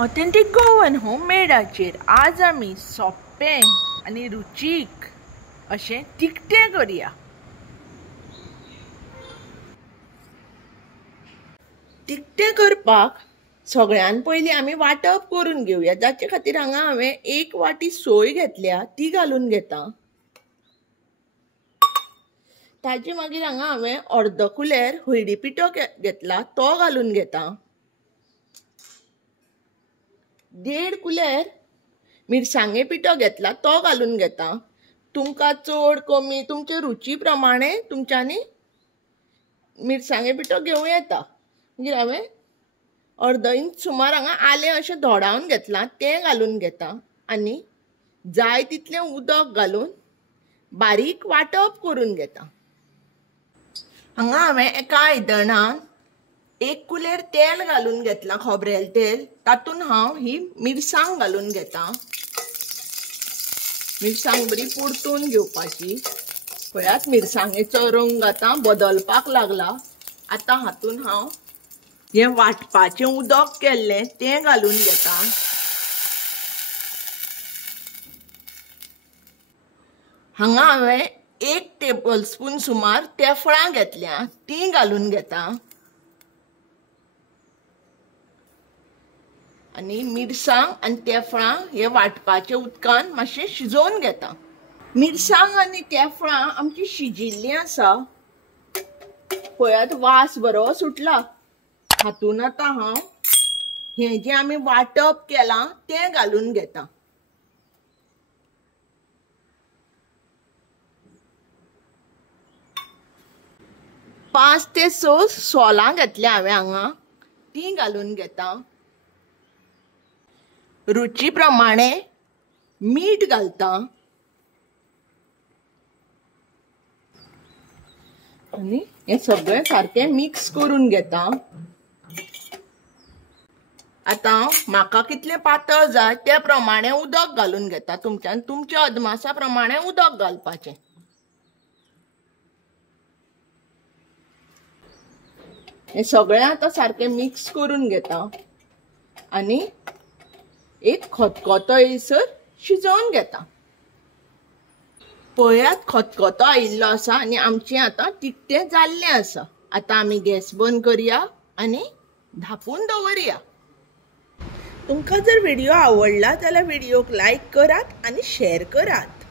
ऑथेंटिक गोवन होममेडाचेर आज आमी सोप्पें आनी रुचीक अशें तिखटें करूया। तिखटें करपाक सगळ्यान पयलीं आमी वांटप करून घेवया, जाचे खातीर हांगा हांवें 1 वाटी सोय घेतल्या ती घालून घेता। ताचे मागीर हांगा हांवें अर्द कुलेर हळदी पिठो घेतला तो घालून घेता। 1.5 कुलेर मिरसांगे पिठो घेतला तो घालून घेता। तुमकां चड कमी तुमचे रुची प्रमाणे तुमच्यांनी मिरसांगे पिठो घेवं येता। मागीर हांवें अर्द इंच सुमार हांगा आलें अशें धोडावन घेतलां तें घालून घेता आनी जाय तितलें उदक घालून बारीक वांटप करून घेता। हांगा हांवें एका आयदनान 1 कुलेर तेल घालून घेतलां, खोबरेल तेल। तातूंत हांव ही मिरसांग घालून घेता। मिरसांग बरी परतून घेवपाची। पळयात मिरसांगेचो रंग आतां बदलपाक लागला। आतां हातूंत हांव हे वांटपाचें उदक केल्लें तें घालून घेता। हांगा हांवें 1 टेबलस्पून सुमार तेफळां घेतल्यां ती घालून घेता आनी मिरसांग आनी तेफळां हे वांटपाच्या उदकान मातशें शिजोवन घेता। मिरसांग आनी तेफळां आमची शिजिल्लीं आसा। पळयात वास बरो सुटला। हातूंत आतां हांव हें जें आमी वांटप केलां तें घालून घेता। पांच ते 6 सोलां घेतल्या हांवें हांगा ती घालून घेता। रुची प्रमाणे मीठ घालता आनी हे सगळें सारकें मिक्स करून घेता। आतां म्हाका कितलें पातळ जाय त्या प्रमाणे उदक घालून घेता। तुमच्या अदमासा प्रमाणे उदक घालपाचें। हे सगळें आतां सारकें मिक्स करून घेता आनी एक खतखतो येयसर शिजोवन घेता। पळयात खतखतो आयिल्लो आसा आनी आमचें आतां तिखटें जाल्लें आसा। आतां आमी गॅस बंद करया आनी धांपून दवरया। तुमकां जर व्हिडिओ आवडला जाल्यार व्हिडिओक लायक करात आनी शेअर करात।